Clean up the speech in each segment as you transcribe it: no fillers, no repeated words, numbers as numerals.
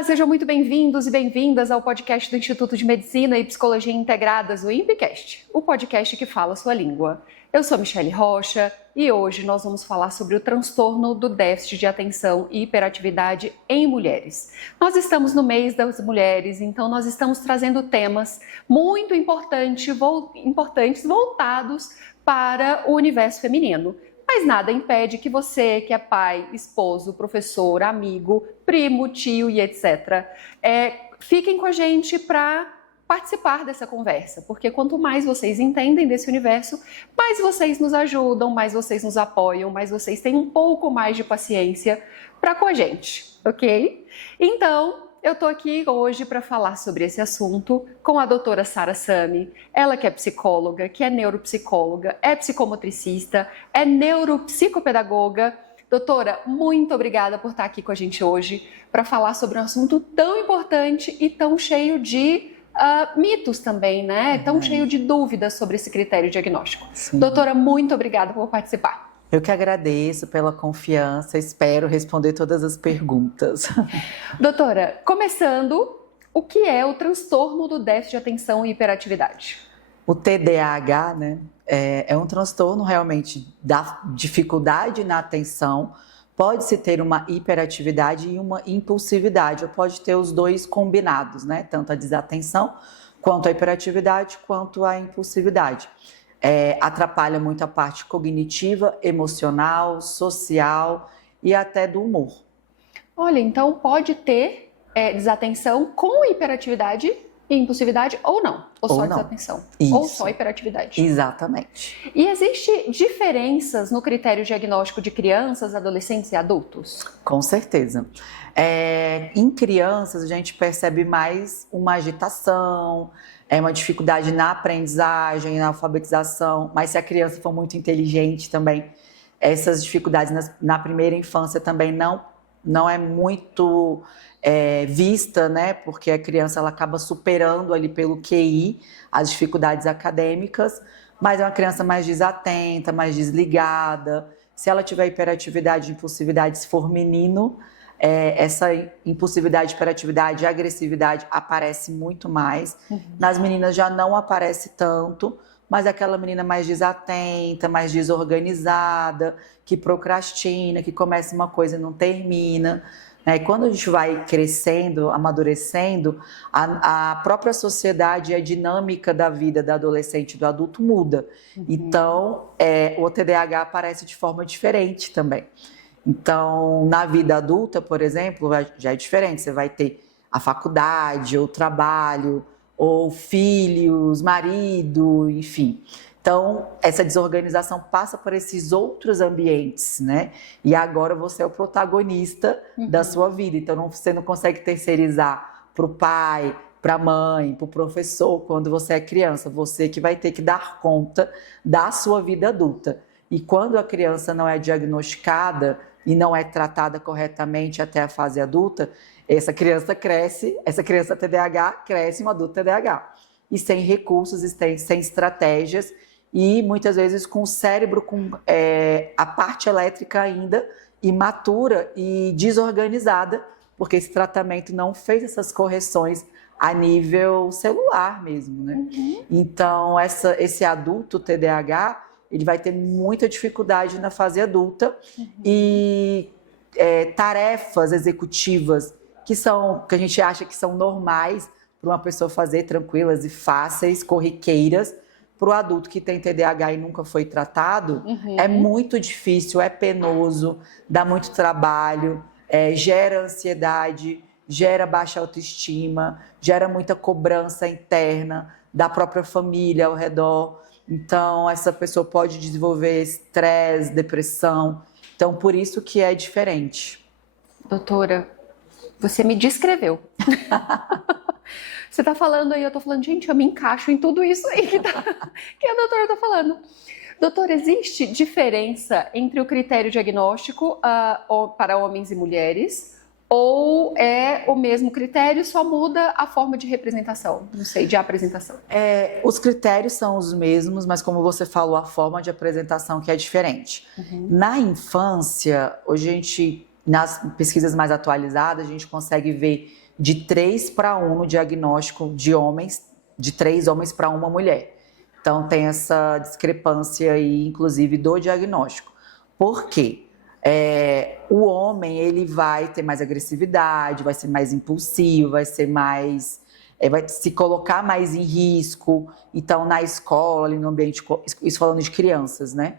Olá, sejam muito bem-vindos e bem-vindas ao podcast do Instituto de Medicina e Psicologia Integradas, o INPCast, o podcast que fala a sua língua. Eu sou Michele Rocha e hoje nós vamos falar sobre o transtorno do déficit de atenção e hiperatividade em mulheres. Nós estamos no mês das mulheres, então nós estamos trazendo temas muito importantes voltados para o universo feminino. Mas nada impede que você, que é pai, esposo, professor, amigo, primo, tio e etc., fiquem com a gente para participar dessa conversa, porque quanto mais vocês entendem desse universo, mais vocês nos ajudam, mais vocês nos apoiam, mais vocês têm um pouco mais de paciência para com a gente, ok? Então, eu tô aqui hoje para falar sobre esse assunto com a doutora Sara Sami, ela que é psicóloga, que é neuropsicóloga, é psicomotricista, é neuropsicopedagoga. Doutora, muito obrigada por estar aqui com a gente hoje para falar sobre um assunto tão importante e tão cheio de mitos também, né? Tão cheio de dúvidas sobre esse critério diagnóstico. Sim. Doutora, muito obrigada por participar. Eu que agradeço pela confiança, espero responder todas as perguntas. Doutora, começando, o que é o transtorno do déficit de atenção e hiperatividade? O TDAH, né, é um transtorno realmente da dificuldade na atenção. Pode-se ter uma hiperatividade e uma impulsividade, ou pode ter os dois combinados, né? Tanto a desatenção, quanto a hiperatividade, quanto a impulsividade. Atrapalha muito a parte cognitiva, emocional, social e até do humor. Olha, então pode ter desatenção com hiperatividade e impulsividade ou não? Ou só desatenção? Isso. Ou só hiperatividade? Exatamente. E existe diferenças no critério diagnóstico de crianças, adolescentes e adultos? Com certeza. Em crianças a gente percebe mais uma agitação, uma dificuldade na aprendizagem, na alfabetização, mas se a criança for muito inteligente também, essas dificuldades na primeira infância também não é muito vista, né? Porque a criança ela acaba superando ali pelo QI as dificuldades acadêmicas, mas é uma criança mais desatenta, mais desligada. Se ela tiver hiperatividade e impulsividade, se for menino, essa impulsividade, hiperatividade e agressividade aparece muito mais. Nas meninas já não aparece tanto, mas aquela menina mais desatenta, mais desorganizada, que procrastina, que começa uma coisa e não termina. Quando a gente vai crescendo, amadurecendo, a própria sociedade e a dinâmica da vida do adolescente e do adulto muda. Então, o TDAH aparece de forma diferente também. Então, na vida adulta, por exemplo, já é diferente. Você vai ter a faculdade, ou trabalho, ou filhos, marido, enfim. Então, essa desorganização passa por esses outros ambientes, né? E agora você é o protagonista da sua vida. Então, você não consegue terceirizar para o pai, para a mãe, para o professor, quando você é criança. Você que vai ter que dar conta da sua vida adulta. E quando a criança não é diagnosticada e não é tratada corretamente até a fase adulta, essa criança TDAH cresce um adulto TDAH. E sem recursos, sem estratégias e muitas vezes com o cérebro, com a parte elétrica ainda imatura e desorganizada, porque esse tratamento não fez essas correções a nível celular mesmo, né? Então, esse adulto TDAH, ele vai ter muita dificuldade na fase adulta e tarefas executivas que a gente acha que são normais para uma pessoa fazer, tranquilas e fáceis, corriqueiras, para o adulto que tem TDAH e nunca foi tratado, é muito difícil, é penoso, dá muito trabalho, gera ansiedade, gera baixa autoestima, gera muita cobrança interna da própria família ao redor. Então, essa pessoa pode desenvolver estresse, depressão. Então, por isso que é diferente. Doutora, você me descreveu. Você está falando aí, eu estou falando, gente, eu me encaixo em tudo isso aí que a doutora está falando. Doutora, existe diferença entre o critério diagnóstico para homens e mulheres? Ou é o mesmo critério, só muda a forma de representação, não sei, de apresentação? Os critérios são os mesmos, mas como você falou, a forma de apresentação que é diferente. Na infância, hoje nas pesquisas mais atualizadas, a gente consegue ver de 3-1 no diagnóstico de homens, de 3 homens para uma mulher. Então tem essa discrepância aí, inclusive, do diagnóstico. Por quê? O homem, ele vai ter mais agressividade, vai ser mais impulsivo, vai ser mais... vai se colocar mais em risco. Então, na escola, ali no ambiente... Isso falando de crianças, né?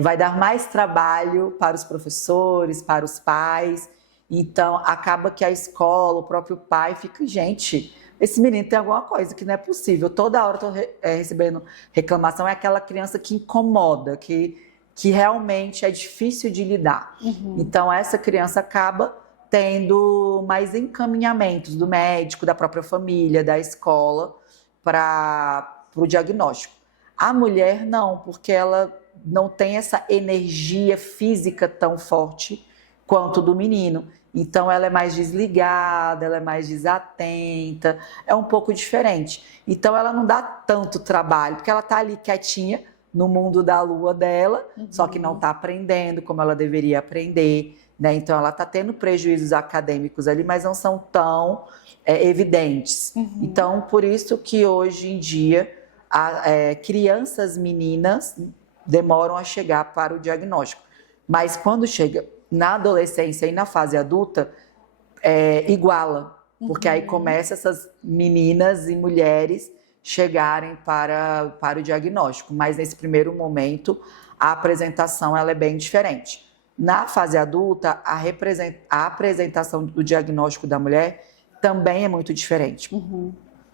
Vai dar mais trabalho para os professores, para os pais. Então, acaba que a escola, o próprio pai fica... Gente, esse menino tem alguma coisa que não é possível. Toda hora eu estou recebendo reclamação. É aquela criança que incomoda, que realmente é difícil de lidar. Então, essa criança acaba tendo mais encaminhamentos do médico, da própria família, da escola, para o diagnóstico. A mulher não, porque ela não tem essa energia física tão forte quanto do menino. Então, ela é mais desligada, ela é mais desatenta, é um pouco diferente. Então, ela não dá tanto trabalho, porque ela está ali quietinha, no mundo da lua dela, só que não está aprendendo como ela deveria aprender, né? Então, ela está tendo prejuízos acadêmicos ali, mas não são tão evidentes. Então, por isso que hoje em dia, crianças meninas demoram a chegar para o diagnóstico. Mas quando chega na adolescência e na fase adulta, iguala, porque aí começa essas meninas e mulheres chegarem para o diagnóstico, mas nesse primeiro momento a apresentação ela é bem diferente. Na fase adulta, a apresentação do diagnóstico da mulher também é muito diferente.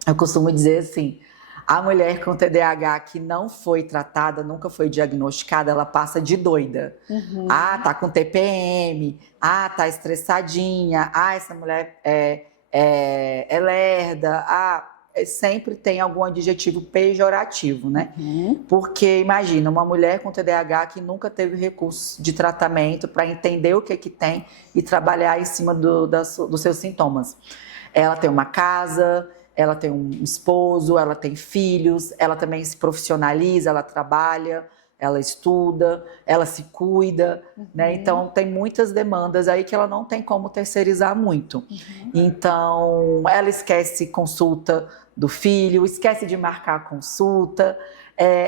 Eu costumo dizer assim, a mulher com TDAH que não foi tratada, nunca foi diagnosticada, ela passa de doida. Tá com TPM, tá estressadinha, essa mulher é lerda, sempre tem algum adjetivo pejorativo, né? Porque, imagina, uma mulher com TDAH que nunca teve recursos de tratamento para entender o que tem e trabalhar em cima dos seus sintomas. Ela tem uma casa, ela tem um esposo, ela tem filhos, ela também se profissionaliza, ela trabalha, ela estuda, ela se cuida, né? Então, tem muitas demandas aí que ela não tem como terceirizar muito. Então, ela esquece consulta do filho, esquece de marcar a consulta,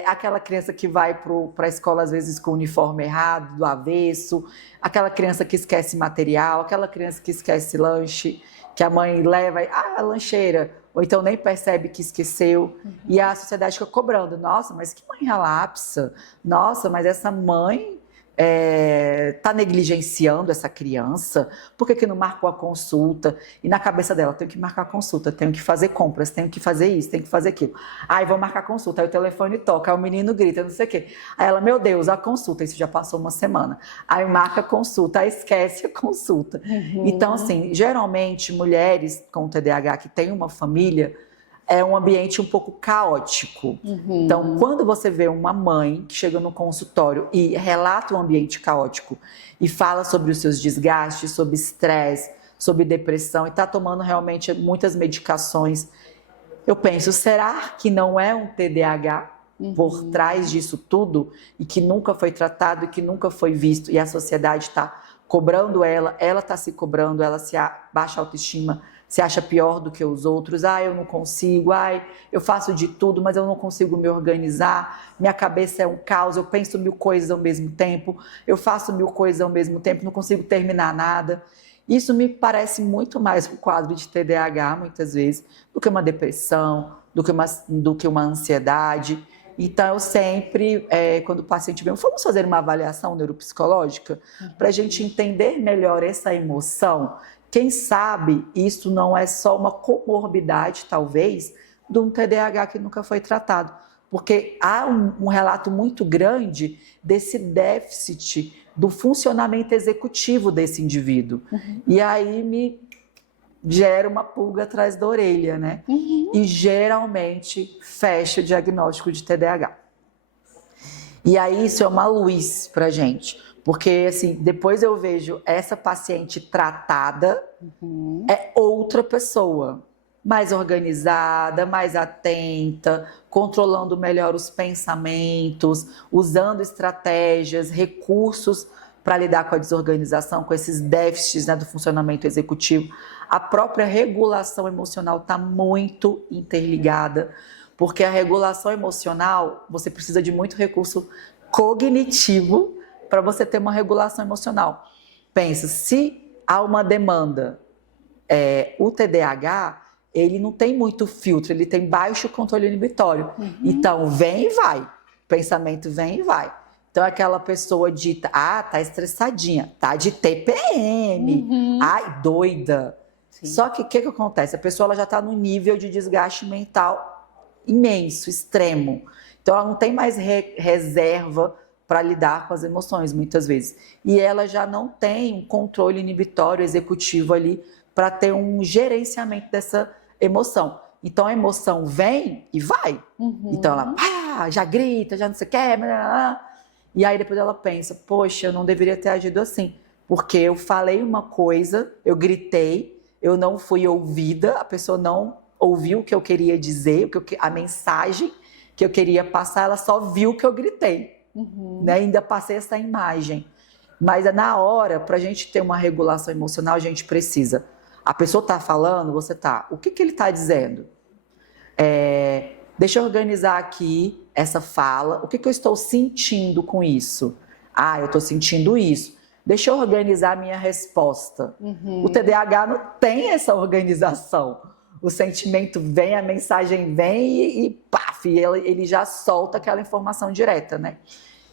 aquela criança que vai para a escola, às vezes, com o uniforme errado, do avesso, aquela criança que esquece material, aquela criança que esquece lanche, que a mãe leva, a lancheira, ou então nem percebe que esqueceu, e a sociedade fica cobrando, nossa, mas que mãe relapsa, nossa, mas essa mãe está negligenciando essa criança, por que não marcou a consulta? E na cabeça dela, tenho que marcar a consulta, tenho que fazer compras, tenho que fazer isso, tenho que fazer aquilo. Aí vou marcar a consulta, aí o telefone toca, aí o menino grita, não sei o quê. Aí ela, meu Deus, a consulta, isso já passou uma semana. Aí marca a consulta, aí esquece a consulta. Então, assim, geralmente mulheres com TDAH que têm uma família, é um ambiente um pouco caótico. Então, quando você vê uma mãe que chega no consultório e relata um ambiente caótico e fala sobre os seus desgastes, sobre estresse, sobre depressão e está tomando realmente muitas medicações, eu penso, será que não é um TDAH por trás disso tudo e que nunca foi tratado e que nunca foi visto e a sociedade está cobrando ela está se cobrando, ela se baixa autoestima, se acha pior do que os outros, eu não consigo, eu faço de tudo, mas eu não consigo me organizar, minha cabeça é um caos, eu penso 1000 coisas ao mesmo tempo, eu faço 1000 coisas ao mesmo tempo, não consigo terminar nada. Isso me parece muito mais um quadro de TDAH, muitas vezes, do que uma depressão, do que uma ansiedade. Então, eu sempre, quando o paciente vem, vamos fazer uma avaliação neuropsicológica para a gente entender melhor essa emoção. Quem sabe isso não é só uma comorbidade, talvez, de um TDAH que nunca foi tratado. Porque há um relato muito grande desse déficit do funcionamento executivo desse indivíduo. E aí me gera uma pulga atrás da orelha, né? E geralmente fecha o diagnóstico de TDAH. E aí isso é uma luz pra gente. Porque, assim, depois eu vejo essa paciente tratada, é outra pessoa. Mais organizada, mais atenta, controlando melhor os pensamentos, usando estratégias, recursos para lidar com a desorganização, com esses déficits, né, do funcionamento executivo. A própria regulação emocional está muito interligada, porque a regulação emocional, você precisa de muito recurso cognitivo para você ter uma regulação emocional. Pensa, se há uma demanda, o TDAH, ele não tem muito filtro, ele tem baixo controle inibitório. Então, vem e vai. Pensamento vem e vai. Então, aquela pessoa dita, tá estressadinha, tá de TPM, ai, doida. Sim. Só que o que acontece? A pessoa ela já está num nível de desgaste mental imenso, extremo. Então, ela não tem mais reserva para lidar com as emoções, muitas vezes. E ela já não tem um controle inibitório executivo ali para ter um gerenciamento dessa emoção. Então, a emoção vem e vai. Então, ela já grita, já não sei o que, e aí depois ela pensa, poxa, eu não deveria ter agido assim, porque eu falei uma coisa, eu gritei, eu não fui ouvida, a pessoa não ouviu o que eu queria dizer, a mensagem que eu queria passar, ela só viu que eu gritei. Né? Ainda passei essa imagem. Mas na hora, para a gente ter uma regulação emocional, a gente precisa. A pessoa está falando, você está. O que ele está dizendo? Deixa eu organizar aqui essa fala. O que eu estou sentindo com isso? Eu estou sentindo isso. Deixa eu organizar a minha resposta. O TDAH não tem essa organização. O sentimento vem, a mensagem vem e paf, ele já solta aquela informação direta, né?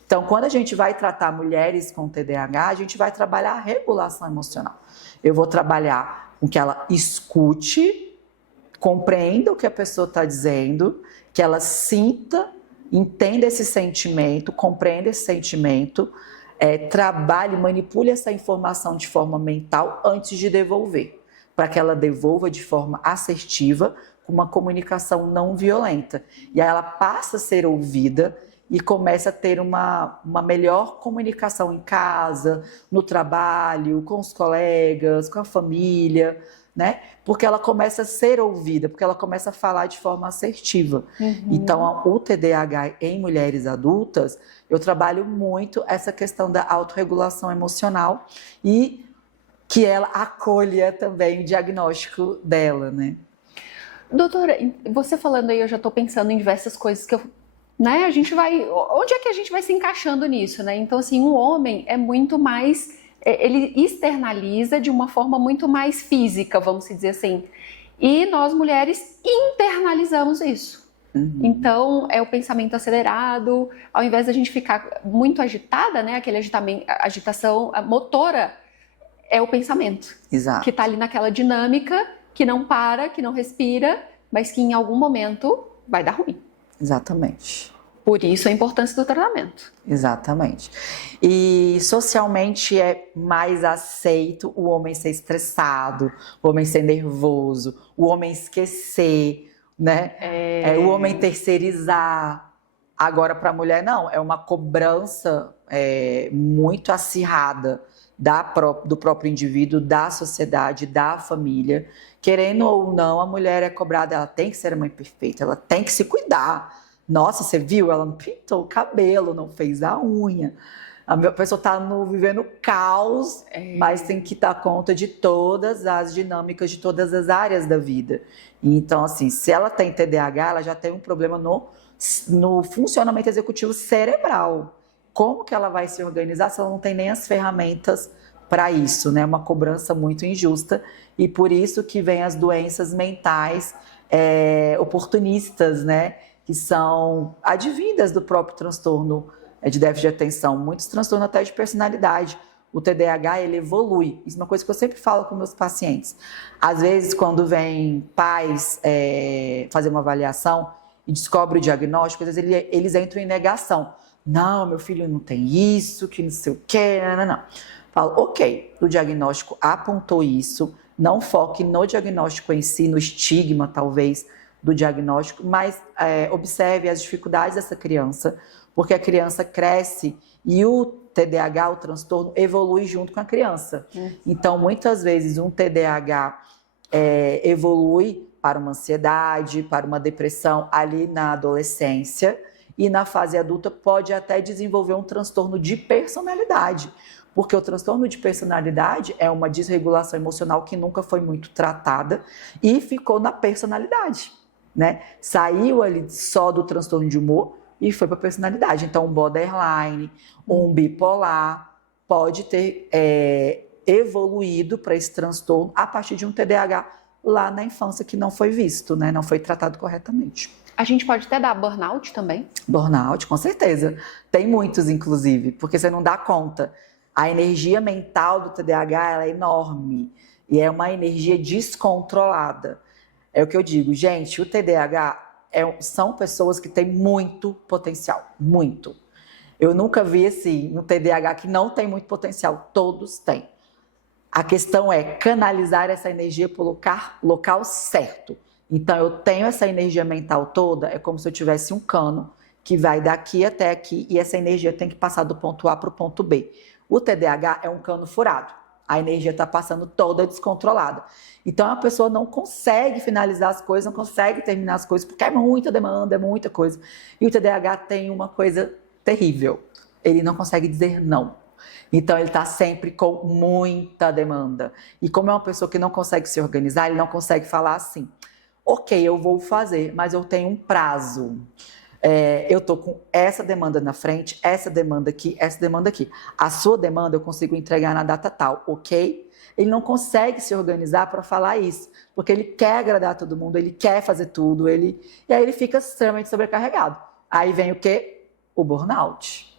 Então, quando a gente vai tratar mulheres com TDAH, a gente vai trabalhar a regulação emocional. Eu vou trabalhar com que ela escute, compreenda o que a pessoa está dizendo, que ela sinta, entenda esse sentimento, compreenda esse sentimento, trabalhe, manipule essa informação de forma mental antes de devolver, para que ela devolva de forma assertiva, com uma comunicação não violenta. E aí ela passa a ser ouvida e começa a ter uma melhor comunicação em casa, no trabalho, com os colegas, com a família, né? Porque ela começa a ser ouvida, porque ela começa a falar de forma assertiva. Então, o TDAH em mulheres adultas, eu trabalho muito essa questão da autorregulação emocional e que ela acolha também o diagnóstico dela, né? Doutora, você falando aí, eu já estou pensando em diversas coisas que né, a gente vai... Onde é que a gente vai se encaixando nisso, né? Então, assim, o homem é muito mais... Ele externaliza de uma forma muito mais física, vamos dizer assim. E nós, mulheres, internalizamos isso. Então, é o pensamento acelerado, ao invés da gente ficar muito agitada, né? Aquela agitação motora, é o pensamento. Exato. Que está ali naquela dinâmica, que não para, que não respira, mas que em algum momento vai dar ruim. Exatamente. Por isso a importância do tratamento. Exatamente. E socialmente é mais aceito o homem ser estressado, o homem ser nervoso, o homem esquecer, né? O homem terceirizar. Agora, para a mulher, não. É uma cobrança muito acirrada do próprio indivíduo, da sociedade, da família. Querendo ou não, a mulher é cobrada, ela tem que ser a mãe perfeita, ela tem que se cuidar. Nossa, você viu? Ela não pintou o cabelo, não fez a unha. A pessoa está vivendo caos, mas tem que dar conta de todas as dinâmicas, de todas as áreas da vida. Então, assim, se ela tem TDAH, ela já tem um problema no funcionamento executivo cerebral. Como que ela vai se organizar se ela não tem nem as ferramentas para isso, né? Uma cobrança muito injusta e por isso que vem as doenças mentais oportunistas, né? Que são advindas do próprio transtorno de déficit de atenção, muitos transtornos até de personalidade. O TDAH, ele evolui. Isso é uma coisa que eu sempre falo com meus pacientes. Às vezes, quando vem pais fazer uma avaliação e descobre o diagnóstico, às vezes eles entram em negação. Não, meu filho não tem isso, que não sei o quê, não. Falo, ok, o diagnóstico apontou isso, não foque no diagnóstico em si, no estigma, talvez, do diagnóstico, mas observe as dificuldades dessa criança, porque a criança cresce e o TDAH, o transtorno, evolui junto com a criança. Então, muitas vezes, um TDAH evolui para uma ansiedade, para uma depressão ali na adolescência, e na fase adulta pode até desenvolver um transtorno de personalidade, Porque o transtorno de personalidade é uma desregulação emocional que nunca foi muito tratada e ficou na personalidade, né? Saiu ali só do transtorno de humor e foi para a personalidade. Então, um borderline, um bipolar pode ter evoluído para esse transtorno a partir de um TDAH lá na infância que não foi visto, né? Não foi tratado corretamente. A gente pode até dar burnout também? Burnout, com certeza. Tem muitos, inclusive, porque você não dá conta. A energia mental do TDAH ela é enorme e é uma energia descontrolada. É o que eu digo, gente, o TDAH são pessoas que têm muito potencial, muito. Eu nunca vi assim, um TDAH que não tem muito potencial, todos têm. A questão é canalizar essa energia para o local certo. Então, eu tenho essa energia mental toda, é como se eu tivesse um cano que vai daqui até aqui e essa energia tem que passar do ponto A para o ponto B. O TDAH é um cano furado, a energia está passando toda descontrolada. Então, a pessoa não consegue finalizar as coisas, não consegue terminar as coisas, porque é muita demanda, é muita coisa. E o TDAH tem uma coisa terrível, ele não consegue dizer não. Então, ele está sempre com muita demanda. E como é uma pessoa que não consegue se organizar, ele não consegue falar assim, ok, eu vou fazer, mas eu tenho um prazo. Eu estou com essa demanda na frente, essa demanda aqui, essa demanda aqui. A sua demanda eu consigo entregar na data tal, ok? Ele não consegue se organizar para falar isso, porque ele quer agradar todo mundo, ele quer fazer tudo, e aí ele fica extremamente sobrecarregado. Aí vem o quê? O burnout,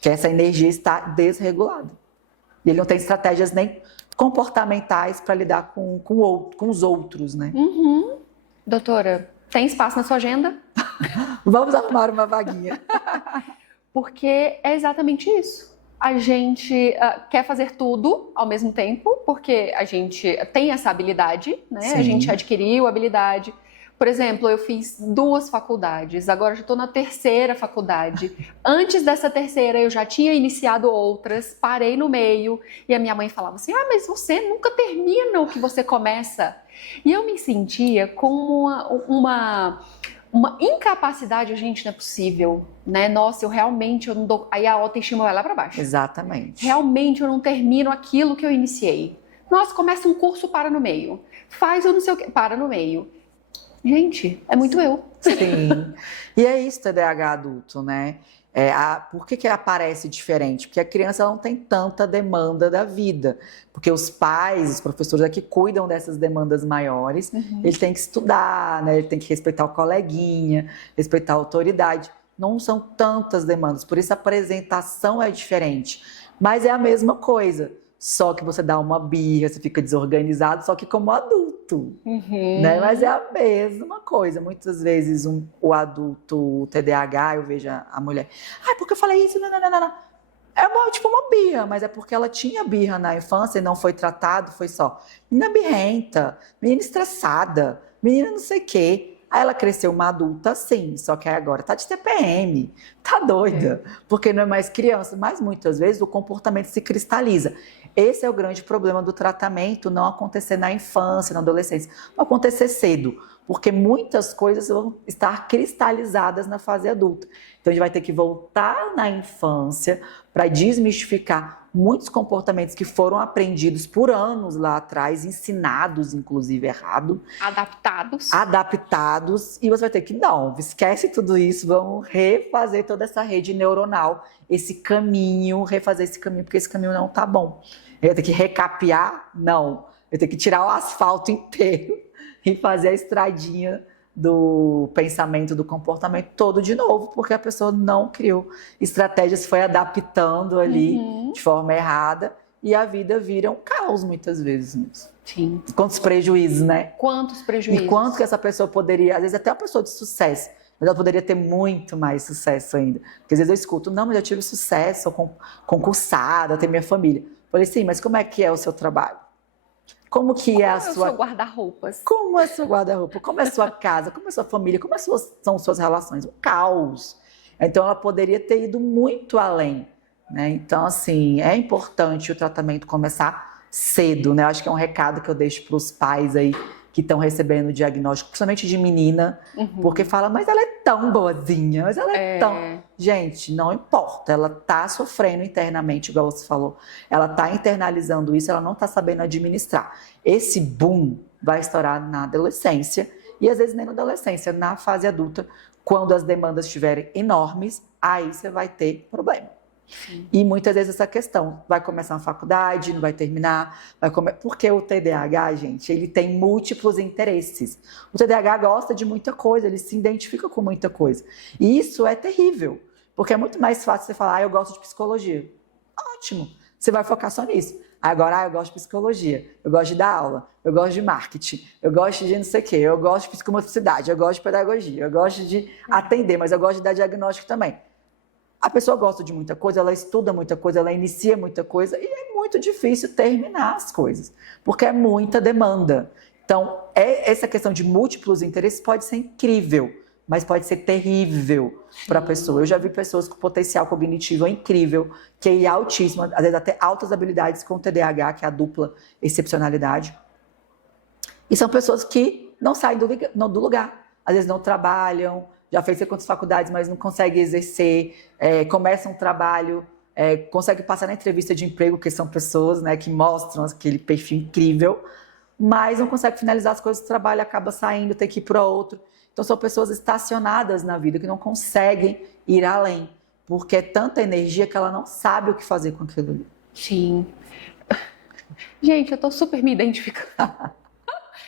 que essa energia está desregulada. E ele não tem estratégias nem comportamentais para lidar com os outros, né? Uhum. Doutora, tem espaço na sua agenda? Vamos arrumar uma vaguinha. Porque é exatamente isso. A gente quer fazer tudo ao mesmo tempo, porque a gente tem essa habilidade, né? Sim. A gente adquiriu a habilidade. Por exemplo, eu fiz 2 faculdades, agora já estou na 3ª faculdade. Antes dessa 3ª, eu já tinha iniciado outras, parei no meio, e a minha mãe falava assim, mas você nunca termina o que você começa. E eu me sentia como uma incapacidade, gente, não é possível, né? Nossa, eu não dou... Aí a autoestima vai lá para baixo. Exatamente. Realmente eu não termino aquilo que eu iniciei. Nossa, começa um curso, para no meio. Faz eu não sei o quê, para no meio. Gente, é muito eu. Sim. E é isso, TDAH adulto, né? Por que aparece diferente? Porque a criança não tem tanta demanda da vida. Porque os pais, os professores aqui cuidam dessas demandas maiores. Uhum. Ele tem que estudar, né? Ele tem que respeitar o coleguinha, respeitar a autoridade. Não são tantas demandas, por isso a apresentação é diferente. Mas é a mesma coisa. Só que você dá uma birra, você fica desorganizado, só que como adulto, Uhum. né? Mas é a mesma coisa. Muitas vezes o adulto, o TDAH, eu vejo a mulher, porque eu falei isso, não. É uma birra, mas é porque ela tinha birra na infância e não foi tratado, foi só menina birrenta, menina estressada, menina não sei o quê. Aí ela cresceu uma adulta assim, só que agora tá de TPM, tá doida, porque não é mais criança, mas muitas vezes o comportamento se cristaliza. Esse é o grande problema do tratamento, não acontecer na infância, na adolescência, não acontecer cedo, porque muitas coisas vão estar cristalizadas na fase adulta. Então a gente vai ter que voltar na infância para desmistificar muitos comportamentos que foram aprendidos por anos lá atrás, ensinados inclusive errado. Adaptados, e você vai ter que, não, esquece tudo isso, vamos refazer toda essa rede neuronal, esse caminho, refazer esse caminho, porque esse caminho não tá bom. Eu vou ter que recapear? Não. Eu tenho que tirar o asfalto inteiro e fazer a estradinha do pensamento, do comportamento todo de novo, porque a pessoa não criou estratégias, foi adaptando ali de forma errada e a vida vira um caos muitas vezes. Sim. Quantos prejuízos, né? Quantos prejuízos. E quanto que essa pessoa poderia, às vezes até uma pessoa de sucesso, mas ela poderia ter muito mais sucesso ainda. Porque às vezes eu escuto, não, mas eu tive sucesso, sou concursada, tenho minha família. Eu falei, sim, mas como é que é o seu trabalho? Como que é a sua... Como é o seu guarda-roupas? Como é o seu guarda-roupa? Como é a sua casa? Como é a sua família? Como são suas relações? Um caos. Então, ela poderia ter ido muito além, né? Então, assim, é importante o tratamento começar cedo, né? Eu acho que é um recado que eu deixo para os pais aí que estão recebendo o diagnóstico, principalmente de menina, porque fala, mas ela é tão boazinha, mas ela é tão... É. Gente, não importa, ela tá sofrendo internamente, igual você falou. Ela tá internalizando isso, ela não tá sabendo administrar. Esse boom vai estourar na adolescência, e às vezes nem na adolescência, na fase adulta, quando as demandas estiverem enormes, aí você vai ter problema. Sim. E muitas vezes essa questão, vai começar uma faculdade, não vai terminar, porque o TDAH, gente, ele tem múltiplos interesses. O TDAH gosta de muita coisa, ele se identifica com muita coisa. E isso é terrível, porque é muito mais fácil você falar, eu gosto de psicologia. Ótimo, você vai focar só nisso. Agora, eu gosto de psicologia, eu gosto de dar aula, eu gosto de marketing, eu gosto de não sei o quê, eu gosto de psicomotricidade, eu gosto de pedagogia, eu gosto de atender, mas eu gosto de dar diagnóstico também. A pessoa gosta de muita coisa, ela estuda muita coisa, ela inicia muita coisa e é muito difícil terminar as coisas, porque é muita demanda. Então, essa questão de múltiplos interesses pode ser incrível, mas pode ser terrível para a pessoa. Eu já vi pessoas com potencial cognitivo incrível, QI altíssimo, às vezes até altas habilidades com TDAH, que é a dupla excepcionalidade. E são pessoas que não saem do lugar, às vezes não trabalham, já fez quantas faculdades, mas não consegue exercer, começa um trabalho, consegue passar na entrevista de emprego, que são pessoas, né, que mostram aquele perfil incrível, mas não consegue finalizar as coisas do trabalho, acaba saindo, tem que ir para outro. Então são pessoas estacionadas na vida, que não conseguem ir além, porque é tanta energia que ela não sabe o que fazer com aquilo ali. Sim. Gente, eu tô super me identificando.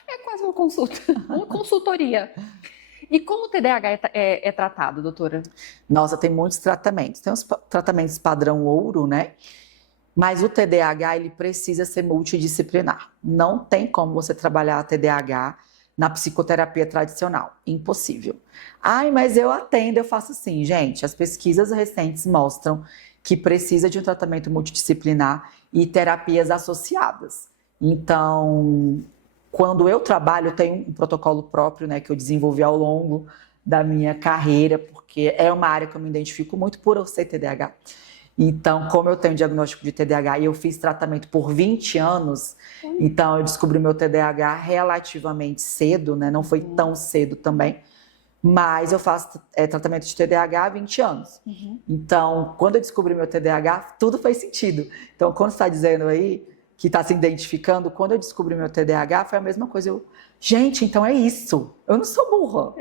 É quase uma consulta, uma consultoria. E como o TDAH é tratado, doutora? Nossa, tem muitos tratamentos. Tem os tratamentos padrão ouro, né? Mas o TDAH, ele precisa ser multidisciplinar. Não tem como você trabalhar TDAH na psicoterapia tradicional. Impossível. Ai, mas eu atendo, eu faço assim. Gente, as pesquisas recentes mostram que precisa de um tratamento multidisciplinar e terapias associadas. Então, quando eu trabalho, eu tenho um protocolo próprio, né, que eu desenvolvi ao longo da minha carreira, porque é uma área que eu me identifico muito por eu ser TDAH. Então, como eu tenho diagnóstico de TDAH e eu fiz tratamento por 20 anos, então eu descobri meu TDAH relativamente cedo, né, não foi tão cedo também, mas eu faço tratamento de TDAH há 20 anos. Então, quando eu descobri meu TDAH, tudo fez sentido. Então, quando você está dizendo aí que está se identificando, quando eu descobri meu TDAH, foi a mesma coisa. Gente, então é isso. Eu não sou burra.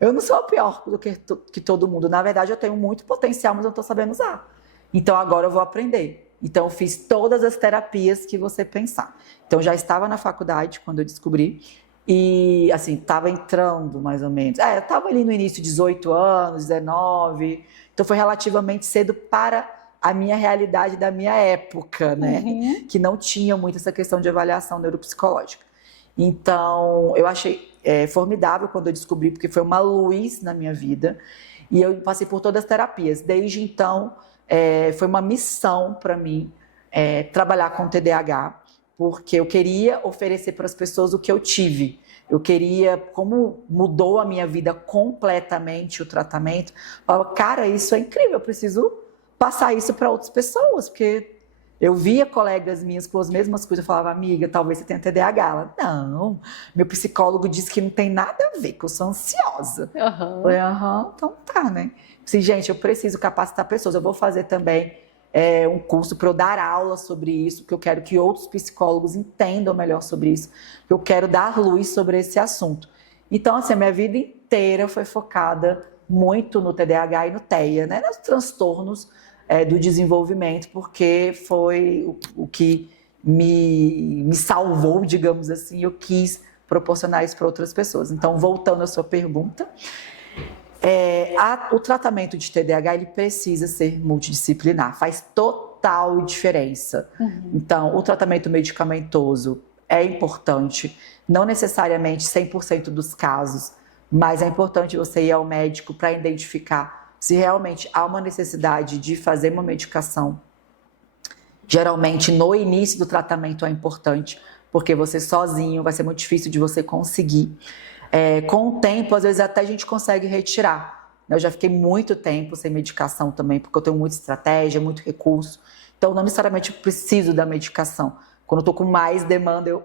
Eu não sou a pior do que todo mundo. Na verdade, eu tenho muito potencial, mas eu não estou sabendo usar. Então, agora eu vou aprender. Então, eu fiz todas as terapias que você pensar. Então, já estava na faculdade quando eu descobri. E, assim, estava entrando, mais ou menos. Eu estava ali no início, 18 anos, 19. Então, foi relativamente cedo para a minha realidade da minha época, né? Que não tinha muito essa questão de avaliação neuropsicológica. Então, eu achei formidável quando eu descobri, porque foi uma luz na minha vida. E eu passei por todas as terapias. Desde então, foi uma missão para mim trabalhar com TDAH, porque eu queria oferecer para as pessoas o que eu tive. Eu queria, como mudou a minha vida completamente o tratamento, eu falava, cara, isso é incrível, eu preciso passar isso para outras pessoas, porque eu via colegas minhas com as mesmas coisas, eu falava, amiga, talvez você tenha TDAH. Ela, não, meu psicólogo disse que não tem nada a ver, que eu sou ansiosa. Eu falei, então tá, né? Assim, gente, eu preciso capacitar pessoas, eu vou fazer também um curso para eu dar aula sobre isso, porque eu quero que outros psicólogos entendam melhor sobre isso, porque eu quero dar luz sobre esse assunto. Então, assim, a minha vida inteira foi focada muito no TDAH e no TEA, né? Nos transtornos do desenvolvimento, porque foi o que me salvou, digamos assim, eu quis proporcionar isso para outras pessoas. Então, voltando à sua pergunta, o tratamento de TDAH ele precisa ser multidisciplinar, faz total diferença. Então, o tratamento medicamentoso é importante, não necessariamente 100% dos casos, mas é importante você ir ao médico para identificar se realmente há uma necessidade de fazer uma medicação. Geralmente, no início do tratamento é importante, porque você sozinho vai ser muito difícil de você conseguir. Com o tempo, às vezes até a gente consegue retirar. Eu já fiquei muito tempo sem medicação também, porque eu tenho muita estratégia, muito recurso. Então, não necessariamente eu preciso da medicação. Quando eu estou com mais demanda,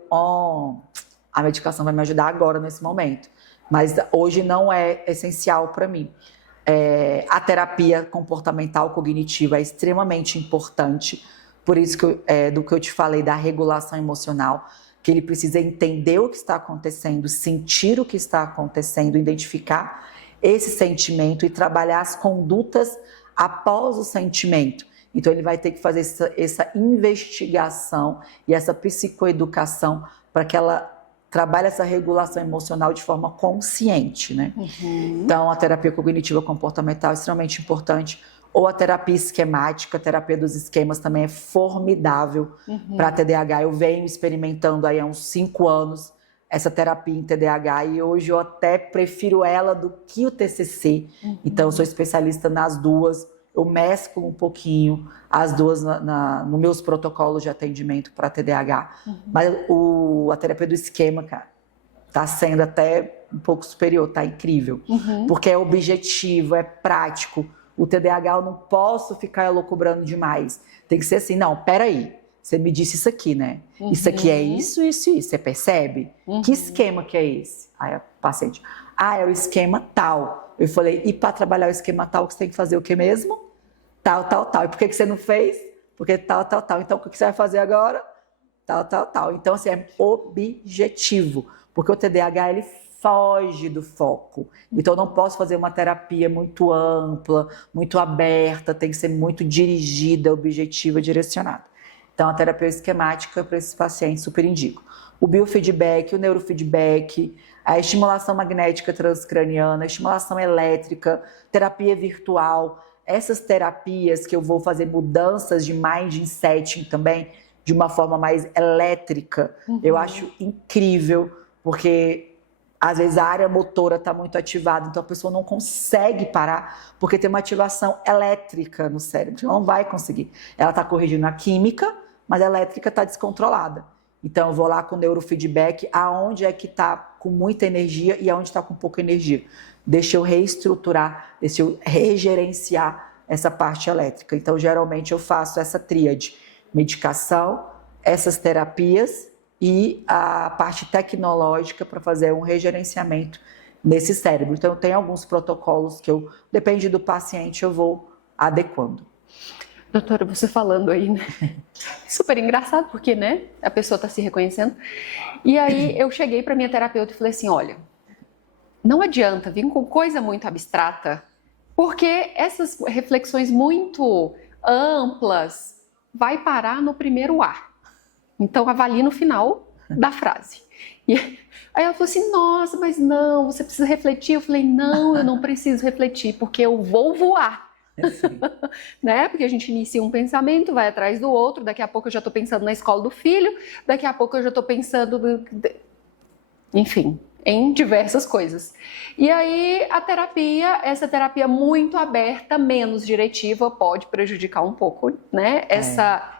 a medicação vai me ajudar agora, nesse momento. mas hoje não é essencial para mim. A terapia comportamental cognitiva é extremamente importante, por isso do que eu te falei da regulação emocional, que ele precisa entender o que está acontecendo, sentir o que está acontecendo, identificar esse sentimento e trabalhar as condutas após o sentimento. Então ele vai ter que fazer essa investigação e essa psicoeducação para que ela trabalhe essa regulação emocional de forma consciente, né? Então a terapia cognitiva comportamental é extremamente importante, ou a terapia esquemática, a terapia dos esquemas também é formidável para TDAH. Eu venho experimentando aí há uns 5 anos essa terapia em TDAH e hoje eu até prefiro ela do que o TCC. Então eu sou especialista nas duas, eu mesclo um pouquinho as duas nos meus protocolos de atendimento para TDAH. Mas a terapia do esquema, cara, tá sendo até um pouco superior, tá incrível. Porque é objetivo, é prático. O TDAH eu não posso ficar elucubrando demais. Tem que ser assim, não, peraí, você me disse isso aqui, né? Isso aqui é isso, isso, isso. Você percebe? Que esquema que é esse? Aí a paciente, é o esquema tal. Eu falei, e para trabalhar o esquema tal, você tem que fazer o que mesmo? Tal, tal, tal. E por que você não fez? Porque tal, tal, tal. Então, o que você vai fazer agora? Tal, tal, tal. Então, assim, é objetivo. Porque o TDAH, ele foge do foco. Então, eu não posso fazer uma terapia muito ampla, muito aberta, tem que ser muito dirigida, objetiva, direcionada. Então, a terapia esquemática para esses pacientes super indico. O biofeedback, o neurofeedback, a estimulação magnética transcraniana, a estimulação elétrica, terapia virtual, essas terapias que eu vou fazer mudanças de mind setting também, de uma forma mais elétrica, eu acho incrível, porque às vezes a área motora está muito ativada, então a pessoa não consegue parar, porque tem uma ativação elétrica no cérebro, não vai conseguir. Ela está corrigindo a química, mas a elétrica está descontrolada. Então eu vou lá com o neurofeedback, aonde é que está com muita energia e aonde está com pouca energia. Deixa eu reestruturar, deixa eu regerenciar essa parte elétrica. Então geralmente eu faço essa tríade, medicação, essas terapias e a parte tecnológica para fazer um regerenciamento nesse cérebro. Então, eu tenho alguns protocolos que depende do paciente, eu vou adequando. Doutora, você falando aí, né? Super engraçado, porque, né? A pessoa está se reconhecendo. E aí, eu cheguei para minha terapeuta e falei assim, olha, não adianta vir com coisa muito abstrata, porque essas reflexões muito amplas vai parar no primeiro A. Então, avalie no final da frase. E aí ela falou assim, nossa, mas não, você precisa refletir. Eu falei, não, eu não preciso refletir, porque eu vou voar. Né? Porque a gente inicia um pensamento, vai atrás do outro, daqui a pouco eu já estou pensando na escola do filho, daqui a pouco eu já estou pensando... Enfim, em diversas coisas. E aí essa terapia muito aberta, menos diretiva, pode prejudicar um pouco, né?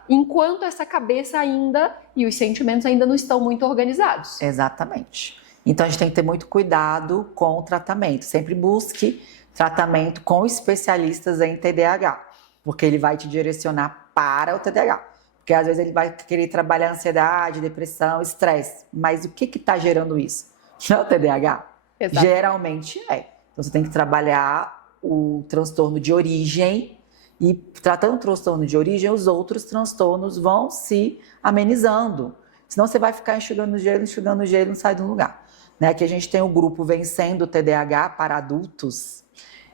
Enquanto essa cabeça ainda e os sentimentos ainda não estão muito organizados. Exatamente. Então a gente tem que ter muito cuidado com o tratamento. Sempre busque tratamento com especialistas em TDAH, porque ele vai te direcionar para o TDAH. Porque às vezes ele vai querer trabalhar ansiedade, depressão, estresse. Mas o que está gerando isso? Não é o TDAH? Exato. Geralmente é. Então você tem que trabalhar o transtorno de origem e tratando o transtorno de origem, os outros transtornos vão se amenizando. Senão você vai ficar enxugando gelo, não sai do lugar. Né? Aqui a gente tem o grupo Vencendo o TDAH para adultos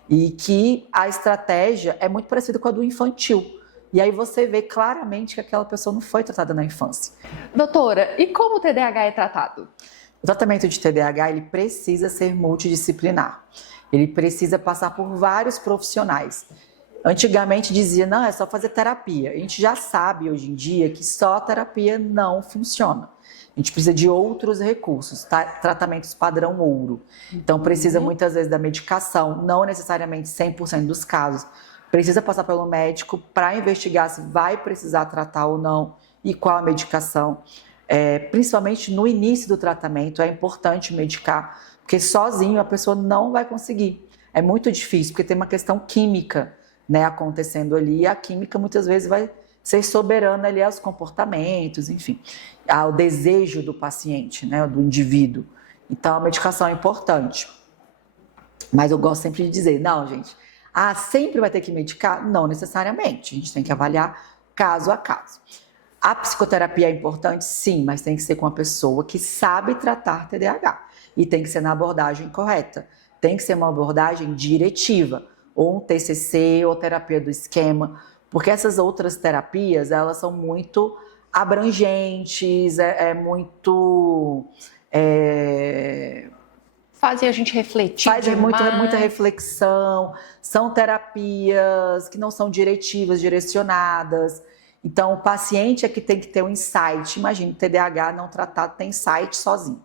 e que a estratégia é muito parecida com a do infantil. E aí você vê claramente que aquela pessoa não foi tratada na infância. Doutora, e como o TDAH é tratado? O tratamento de TDAH ele precisa ser multidisciplinar. Ele precisa passar por vários profissionais. Antigamente dizia, não, é só fazer terapia. A gente já sabe hoje em dia que só terapia não funciona. A gente precisa de outros recursos, tratamentos padrão ouro. Então precisa muitas vezes da medicação, não necessariamente 100% dos casos. Precisa passar pelo médico para investigar se vai precisar tratar ou não e qual a medicação. Principalmente no início do tratamento é importante medicar, porque sozinho a pessoa não vai conseguir. É muito difícil, porque tem uma questão química, né, acontecendo ali, e a química muitas vezes vai ser soberana ali aos comportamentos, enfim, ao desejo do paciente, né, do indivíduo. Então, a medicação é importante. Mas eu gosto sempre de dizer, não, gente, sempre vai ter que medicar? Não necessariamente. A gente tem que avaliar caso a caso. A psicoterapia é importante? Sim, mas tem que ser com uma pessoa que sabe tratar TDAH. E tem que ser na abordagem correta. Tem que ser uma abordagem diretiva, ou um TCC, ou terapia do esquema, porque essas outras terapias, elas são muito abrangentes, Fazem a gente refletir fazem demais. muita reflexão, são terapias que não são diretivas, direcionadas. Então, o paciente é que tem que ter um insight. Imagina, o TDAH não tratado tem insight sozinho.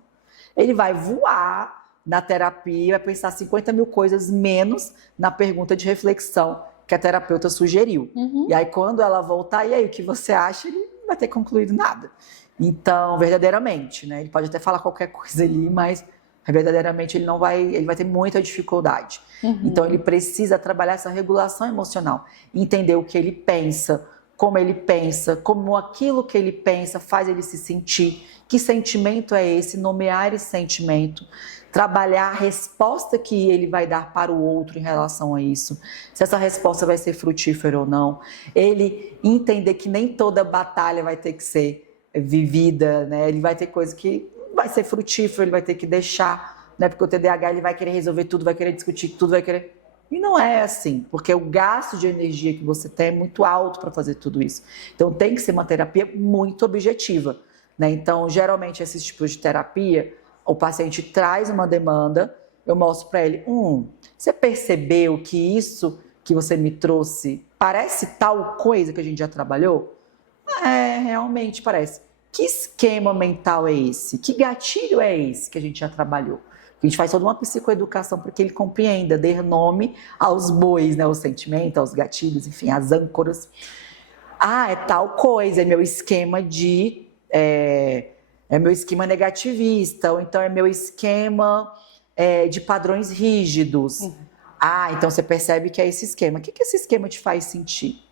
Ele vai voar na terapia, vai pensar 50 mil coisas menos na pergunta de reflexão que a terapeuta sugeriu. E aí, quando ela voltar, e aí, o que você acha? Ele não vai ter concluído nada. Então, verdadeiramente, né? Ele pode até falar qualquer coisa ali, mas verdadeiramente ele vai ter muita dificuldade. Então, ele precisa trabalhar essa regulação emocional, entender o que ele pensa, como aquilo que ele pensa faz ele se sentir, que sentimento é esse, nomear esse sentimento, trabalhar a resposta que ele vai dar para o outro em relação a isso, se essa resposta vai ser frutífera ou não, ele entender que nem toda batalha vai ter que ser vivida, né? Ele vai ter coisa que vai ser frutífero, ele vai ter que deixar, né? Porque o TDAH ele vai querer resolver tudo, vai querer discutir tudo, vai querer... E não é assim, porque o gasto de energia que você tem é muito alto para fazer tudo isso. Então tem que ser uma terapia muito objetiva, né? Então, geralmente, esses tipos de terapia, o paciente traz uma demanda, eu mostro para ele, você percebeu que isso que você me trouxe parece tal coisa que a gente já trabalhou? Realmente parece. Que esquema mental é esse? Que gatilho é esse que a gente já trabalhou? A gente faz toda uma psicoeducação para que ele compreenda, dê nome aos bois, né? Aos sentimentos, aos gatilhos, enfim, às âncoras. É tal coisa, é meu esquema de... É meu esquema negativista, ou então é meu esquema de padrões rígidos. Então você percebe que é esse esquema. O que esse esquema te faz sentir?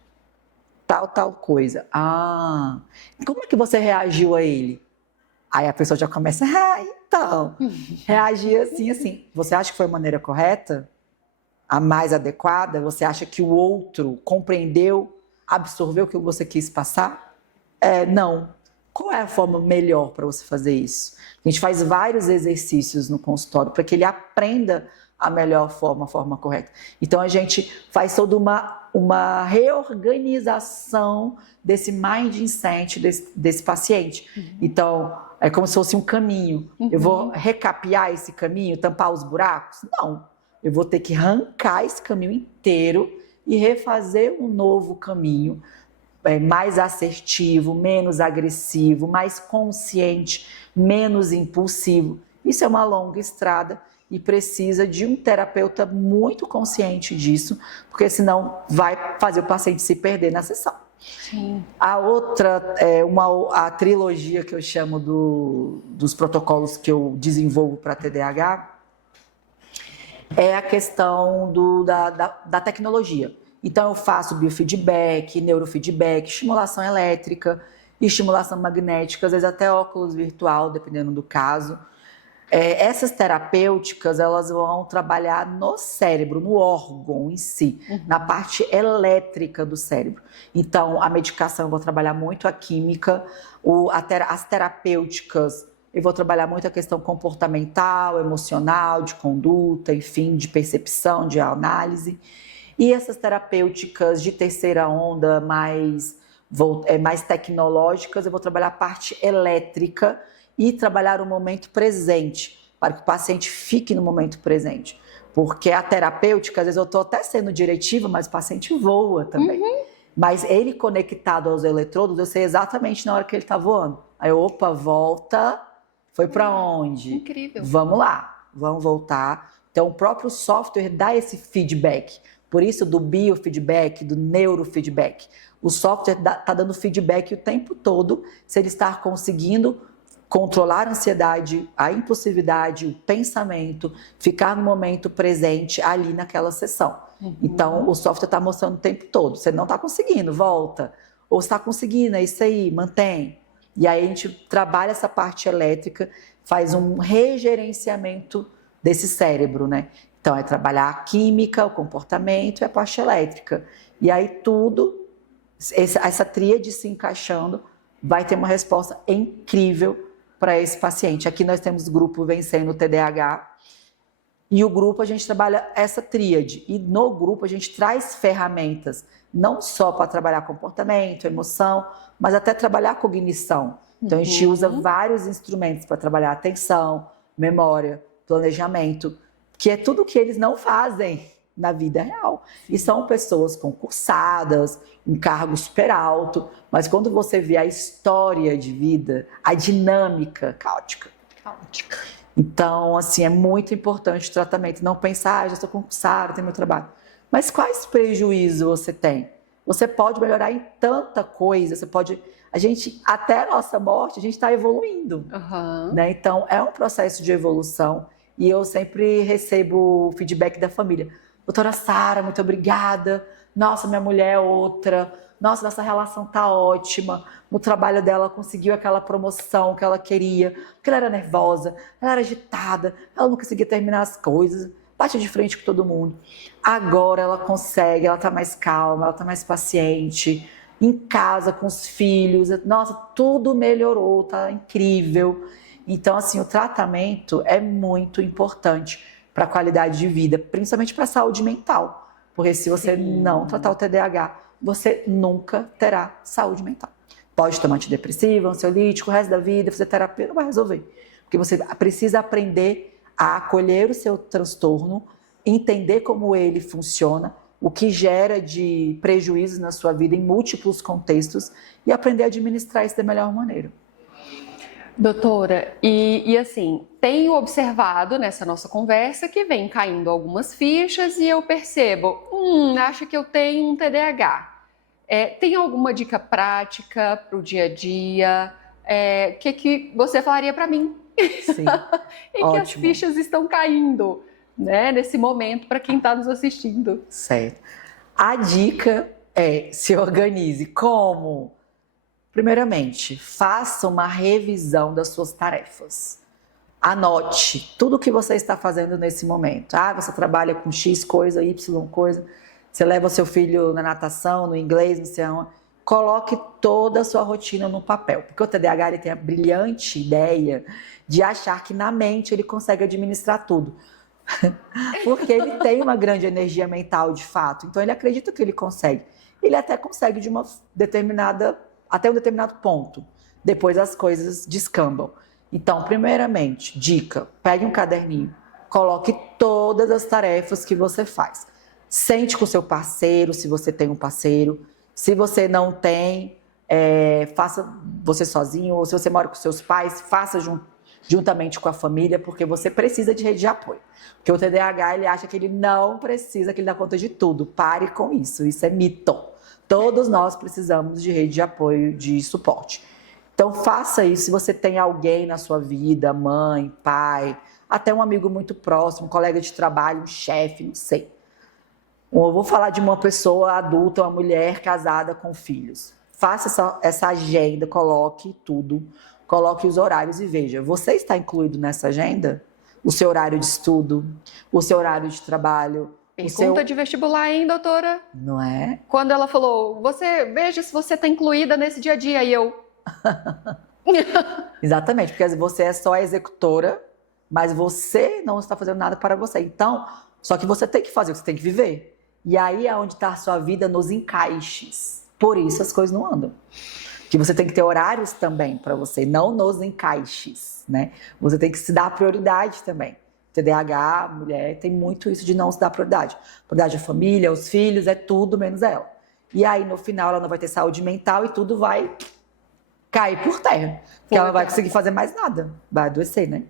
Tal coisa. Como é que você reagiu a ele? Aí a pessoa já começa, reagir assim. Você acha que foi a maneira correta? A mais adequada? Você acha que o outro compreendeu, absorveu o que você quis passar? Não. Qual é a forma melhor para você fazer isso? A gente faz vários exercícios no consultório para que ele aprenda a melhor forma, a forma correta. Então, a gente faz toda uma reorganização desse mindset desse paciente. Então, é como se fosse um caminho. Eu vou recapear esse caminho, tampar os buracos? Não. Eu vou ter que arrancar esse caminho inteiro e refazer um novo caminho, mais assertivo, menos agressivo, mais consciente, menos impulsivo. Isso é uma longa estrada e precisa de um terapeuta muito consciente disso, porque senão vai fazer o paciente se perder na sessão. Sim. A outra, a trilogia que eu chamo dos protocolos que eu desenvolvo para TDAH, é a questão da tecnologia. Então, eu faço biofeedback, neurofeedback, estimulação elétrica, estimulação magnética, às vezes até óculos virtual, dependendo do caso. Essas terapêuticas, elas vão trabalhar no cérebro, no órgão em si, na parte elétrica do cérebro. Então, a medicação eu vou trabalhar muito a química, as terapêuticas eu vou trabalhar muito a questão comportamental, emocional, de conduta, enfim, de percepção, de análise. E essas terapêuticas de terceira onda, mais tecnológicas, eu vou trabalhar a parte elétrica e trabalhar o momento presente, para que o paciente fique no momento presente. Porque a terapêutica, às vezes eu estou até sendo diretiva, mas o paciente voa também. Mas ele conectado aos eletrodos, eu sei exatamente na hora que ele está voando. Aí, volta, foi para onde? Incrível. Vamos lá, vamos voltar. Então, o próprio software dá esse feedback. Por isso, do biofeedback, do neurofeedback. O software está dando feedback o tempo todo, se ele está conseguindo controlar a ansiedade, a impulsividade, o pensamento, ficar no momento presente ali naquela sessão. Então, o software está mostrando o tempo todo. Você não está conseguindo, volta. Ou está conseguindo, é isso aí, mantém. E aí a gente trabalha essa parte elétrica, faz um regerenciamento desse cérebro, né? Então é trabalhar a química, o comportamento e a parte elétrica. E aí tudo, essa tríade se encaixando, vai ter uma resposta incrível para esse paciente. Aqui nós temos o grupo Vencendo o TDAH, e o grupo a gente trabalha essa tríade. E no grupo a gente traz ferramentas, não só para trabalhar comportamento, emoção, mas até trabalhar cognição. Então a gente usa vários instrumentos para trabalhar atenção, memória, planejamento, que é tudo que eles não fazem na vida real. E são pessoas concursadas, um cargo super alto, mas quando você vê a história de vida, a dinâmica caótica. Então, assim, é muito importante o tratamento. Não pensar, já estou concursada, tenho meu trabalho. Mas quais prejuízos você tem? Você pode melhorar em tanta coisa, você pode... até a nossa morte, a gente está evoluindo. Né? Então, é um processo de evolução. E eu sempre recebo o feedback da família. Doutora Sara, muito obrigada. Nossa, minha mulher é outra. Nossa, nossa relação tá ótima. No trabalho dela, ela conseguiu aquela promoção que ela queria. Porque ela era nervosa, ela era agitada, ela não conseguia terminar as coisas. Bate de frente com todo mundo. Agora ela consegue, ela tá mais calma, ela tá mais paciente. Em casa, com os filhos. Nossa, tudo melhorou, tá incrível. Então, assim, o tratamento é muito importante para a qualidade de vida, principalmente para a saúde mental. Porque se você não tratar o TDAH, você nunca terá saúde mental. Pode tomar antidepressivo, ansiolítico, o resto da vida, fazer terapia, não vai resolver. Porque você precisa aprender a acolher o seu transtorno, entender como ele funciona, o que gera de prejuízos na sua vida em múltiplos contextos e aprender a administrar isso da melhor maneira. Doutora, e assim, tenho observado nessa nossa conversa que vem caindo algumas fichas e eu percebo, acho que eu tenho um TDAH. Tem alguma dica prática para o dia a dia? O que você falaria para mim? Sim, em que as fichas estão caindo, né, nesse momento para quem está nos assistindo. Certo. A dica é se organize. Como? Primeiramente, faça uma revisão das suas tarefas. Anote tudo o que você está fazendo nesse momento. Você trabalha com X coisa, Y coisa. Você leva o seu filho na natação, no inglês, não sei onde. Coloque toda a sua rotina no papel. Porque o TDAH ele tem a brilhante ideia de achar que na mente ele consegue administrar tudo. Porque ele tem uma grande energia mental de fato. Então ele acredita que ele consegue. Ele até consegue até um determinado ponto. Depois as coisas descambam. Então, primeiramente, dica, pegue um caderninho, coloque todas as tarefas que você faz. Sente com o seu parceiro, se você tem um parceiro. Se você não tem, faça você sozinho, ou se você mora com seus pais, faça juntamente com a família, porque você precisa de rede de apoio. Porque o TDAH, ele acha que ele não precisa, que ele dá conta de tudo. Pare com isso, isso é mito. Todos nós precisamos de rede de apoio, de suporte. Então faça isso se você tem alguém na sua vida, mãe, pai, até um amigo muito próximo, um colega de trabalho, um chefe, não sei. Eu vou falar de uma pessoa adulta, uma mulher casada com filhos. Faça essa agenda, coloque tudo, coloque os horários e veja, você está incluído nessa agenda? O seu horário de estudo, o seu horário de trabalho. Pergunta de vestibular, hein, doutora? Não é? Quando ela falou, veja se você está incluída nesse dia a dia, e eu... Exatamente, porque você é só a executora, mas você não está fazendo nada para você. Então, só que você tem que fazer, você tem que viver. E aí é onde está a sua vida, nos encaixes. Por isso as coisas não andam. Que você tem que ter horários também para você, não nos encaixes, né? Você tem que se dar prioridade também. TDAH, mulher, tem muito isso de não se dar prioridade. Prioridade à família, aos filhos, é tudo menos ela. E aí, no final, ela não vai ter saúde mental e tudo vai cair por terra. Porque ela não vai conseguir fazer mais nada. Vai adoecer, né?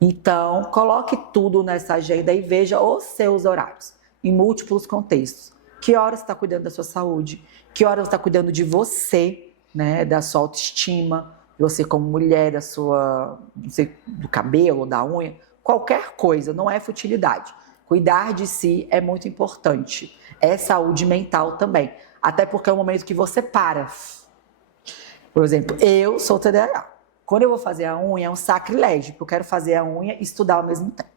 Então, coloque tudo nessa agenda e veja os seus horários, em múltiplos contextos. Que horas você está cuidando da sua saúde? Que horas você está cuidando de você, né? Da sua autoestima, de você como mulher, da sua, não sei, do cabelo, da unha. Qualquer coisa, não é futilidade. Cuidar de si é muito importante. É saúde mental também. Até porque é o momento que você para. Por exemplo, eu sou TDAH. Quando eu vou fazer a unha, é um sacrilégio, porque eu quero fazer a unha e estudar ao mesmo tempo.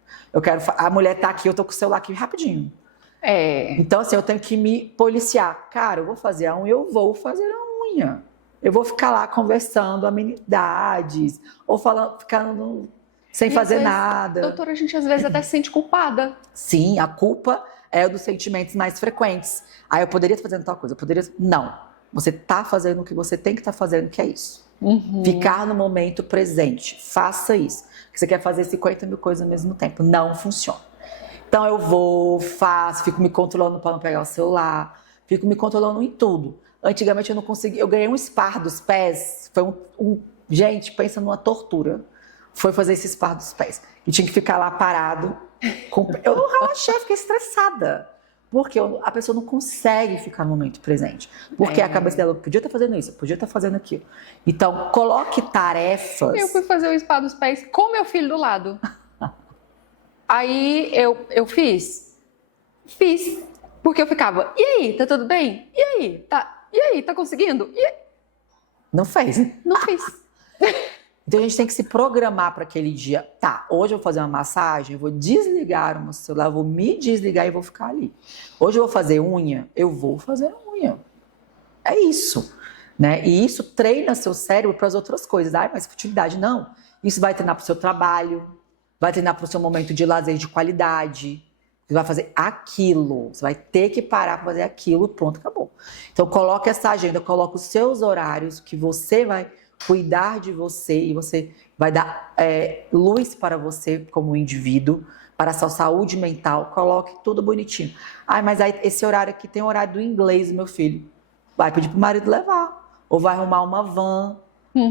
A mulher tá aqui, eu tô com o celular aqui rapidinho. Então, assim, eu tenho que me policiar. Cara, eu vou fazer a unha, eu vou fazer a unha. Eu vou ficar lá conversando amenidades, ou ficando sem fazer nada. Doutora, a gente às vezes até se sente culpada. Sim, a culpa é um dos sentimentos mais frequentes. Aí eu poderia estar fazendo tal coisa, eu poderia... Não, você está fazendo o que você tem que estar fazendo, que é isso. Ficar no momento presente, faça isso. Você quer fazer 50 mil coisas ao mesmo tempo, não funciona. Então eu vou, faço, fico me controlando para não pegar o celular, fico me controlando em tudo. Antigamente eu não conseguia, eu ganhei um spar dos pés, foi gente, pensa numa tortura. Foi fazer esse spar dos pés. E tinha que ficar lá parado. Eu relaxei, fiquei estressada. Porque a pessoa não consegue ficar no momento presente. Porque a cabeça dela podia estar fazendo isso, podia estar fazendo aquilo. Então, coloque tarefas. Eu fui fazer o spa dos pés com meu filho do lado. Aí eu fiz. Porque eu ficava, e aí, tá tudo bem? E aí, tá conseguindo? Não fez. Não fiz. Então a gente tem que se programar para aquele dia. Tá, hoje eu vou fazer uma massagem, eu vou desligar o meu celular, vou me desligar e vou ficar ali. Hoje eu vou fazer unha, eu vou fazer unha. É isso, né? E isso treina seu cérebro para as outras coisas. Ai, mas futilidade, não. Isso vai treinar para o seu trabalho, vai treinar para o seu momento de lazer de qualidade. Você vai fazer aquilo, você vai ter que parar para fazer aquilo, pronto, acabou. Então coloque essa agenda, coloque os seus horários, que você vai cuidar de você e você vai dar luz para você como indivíduo, para a sua saúde mental, coloque tudo bonitinho. Ai, mas aí esse horário aqui tem o horário do inglês, meu filho. Vai pedir pro marido levar, ou vai arrumar uma van,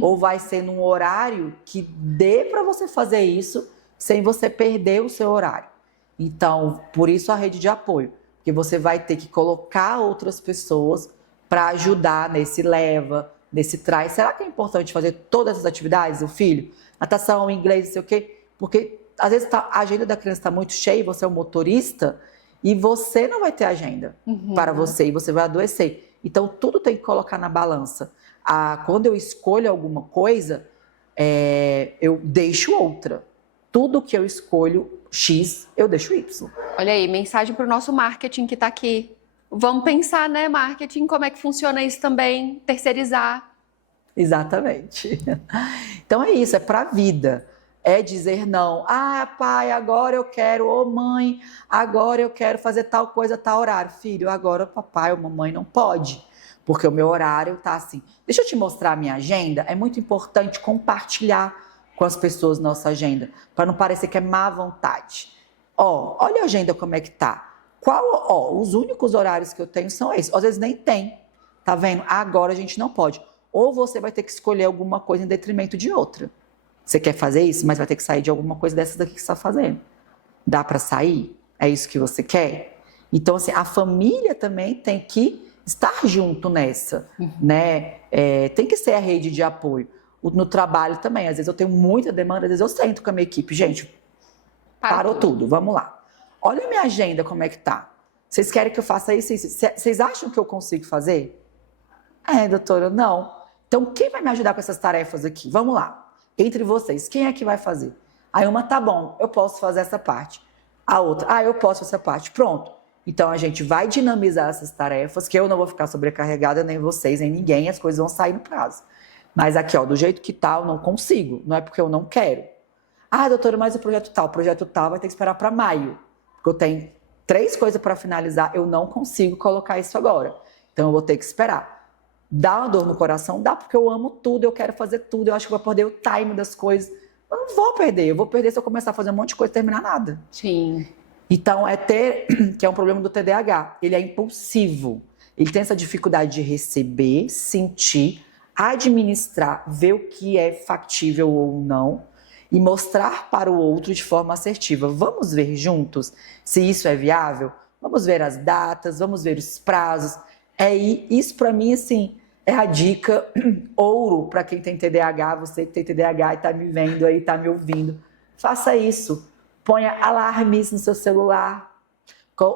ou vai ser num horário que dê para você fazer isso sem você perder o seu horário. Então, por isso a rede de apoio, porque você vai ter que colocar outras pessoas para ajudar nesse leva, nesse traz. Será que é importante fazer todas as atividades do filho? Natação, inglês, não sei o quê? Porque às vezes a agenda da criança está muito cheia, você é um motorista e você não vai ter agenda para você e você vai adoecer. Então tudo tem que colocar na balança. Quando eu escolho alguma coisa, eu deixo outra. Tudo que eu escolho X, eu deixo Y. Olha aí, mensagem para o nosso marketing que está aqui. Vamos pensar, né, marketing, como é que funciona isso também, terceirizar. Exatamente. Então é isso, é para a vida. É dizer não. Ah, pai, agora eu quero, ô mãe, agora eu quero fazer tal coisa, tal horário. Filho, agora papai ou mamãe não pode, porque o meu horário tá assim. Deixa eu te mostrar a minha agenda. É muito importante compartilhar com as pessoas nossa agenda, para não parecer que é má vontade. Olha a agenda como é que tá. Os únicos horários que eu tenho são esses. Às vezes nem tem. Tá vendo? Agora a gente não pode. Ou você vai ter que escolher alguma coisa em detrimento de outra. Você quer fazer isso, mas vai ter que sair de alguma coisa dessas daqui que você está fazendo. Dá para sair? É isso que você quer? Então, assim, a família também tem que estar junto nessa, né? Tem que ser a rede de apoio. No trabalho também, às vezes eu tenho muita demanda, às vezes eu sento com a minha equipe. Gente, parou tudo, vamos lá. Olha a minha agenda como é que tá. Vocês querem que eu faça isso? Vocês acham que eu consigo fazer? Doutora, não. Então, quem vai me ajudar com essas tarefas aqui? Vamos lá. Entre vocês, quem é que vai fazer? Aí uma, tá bom, eu posso fazer essa parte. A outra, eu posso fazer essa parte. Pronto. Então, a gente vai dinamizar essas tarefas, que eu não vou ficar sobrecarregada, nem vocês, nem ninguém, as coisas vão sair no prazo. Mas aqui, do jeito que tá, eu não consigo. Não é porque eu não quero. Doutora, mas o projeto tal vai ter que esperar para maio. Porque eu tenho 3 coisas para finalizar, eu não consigo colocar isso agora. Então, eu vou ter que esperar. Dá uma dor no coração? Dá, porque eu amo tudo, eu quero fazer tudo, eu acho que vou perder o time das coisas. Eu não vou perder, eu vou perder se eu começar a fazer um monte de coisa e terminar nada. Sim. Então, que é um problema do TDAH. Ele é impulsivo. Ele tem essa dificuldade de receber, sentir, administrar, ver o que é factível ou não e mostrar para o outro de forma assertiva. Vamos ver juntos se isso é viável? Vamos ver as datas, vamos ver os prazos. Isso para mim, assim, é a dica ouro para quem tem TDAH, você que tem TDAH e está me vendo aí, está me ouvindo. Faça isso. Ponha alarmes no seu celular,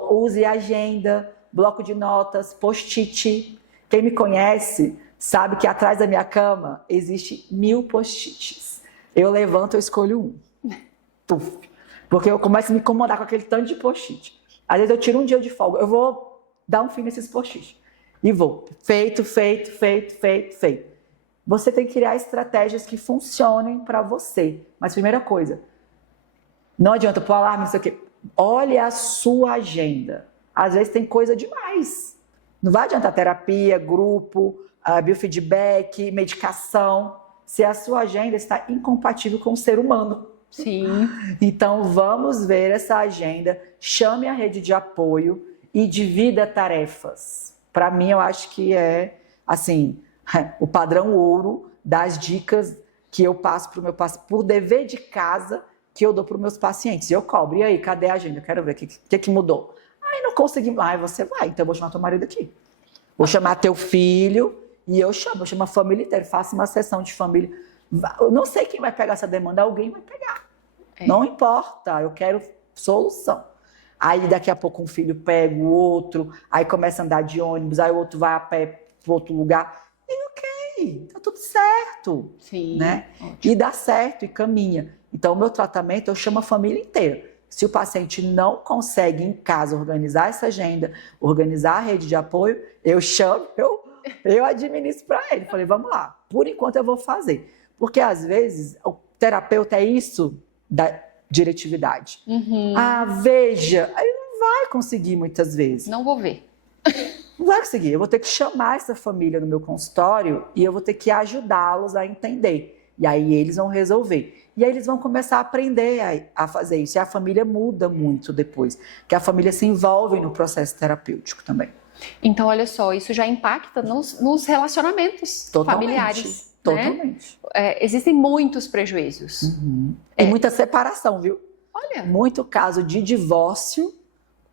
use agenda, bloco de notas, post-it. Quem me conhece sabe que atrás da minha cama existe 1000 post-its. Eu levanto, eu escolho um. Puf. Porque eu começo a me incomodar com aquele tanto de post-it. Às vezes eu tiro um dia de folga, eu vou dar um fim nesses post-its. E vou. Feito. Você tem que criar estratégias que funcionem para você. Mas primeira coisa, não adianta pôr alarme, não sei o quê. Olhe a sua agenda. Às vezes tem coisa demais. Não vai adiantar terapia, grupo, biofeedback, medicação, se a sua agenda está incompatível com o ser humano. Sim. Então vamos ver essa agenda, chame a rede de apoio e divida tarefas. Para mim, eu acho que é assim, o padrão ouro das dicas que eu passo para o meu paciente, por dever de casa que eu dou para os meus pacientes. E eu cobro. E aí, cadê a agenda? Eu quero ver o que mudou. Ai, não consegui. Ai, você vai. Então eu vou chamar teu marido aqui. Vou chamar teu filho e eu chamo a família inteira. Faço uma sessão de família. Eu não sei quem vai pegar essa demanda, alguém vai pegar. Não importa, eu quero solução. Aí daqui a pouco um filho pega o outro, aí começa a andar de ônibus, aí o outro vai a pé para outro lugar. E ok, tá tudo certo. Sim, né? ótimo. E dá certo e caminha. Então, o meu tratamento, eu chamo a família inteira. Se o paciente não consegue em casa organizar essa agenda, organizar a rede de apoio, eu chamo, eu administro para ele. Falei, vamos lá, por enquanto eu vou fazer. Porque às vezes o terapeuta é isso da diretividade. Uhum. Ah, veja, aí não vai conseguir muitas vezes. Não vou ver. Não vai conseguir. Eu vou ter que chamar essa família no meu consultório e eu vou ter que ajudá-los a entender. E aí eles vão resolver. E aí eles vão começar a aprender a fazer isso. E a família muda muito depois. Porque a família se envolve no processo terapêutico também. Então, olha só, isso já impacta nos relacionamentos familiares. Totalmente. Né? Existem muitos prejuízos. Uhum. E muita separação, viu? Olha. Muito caso de divórcio,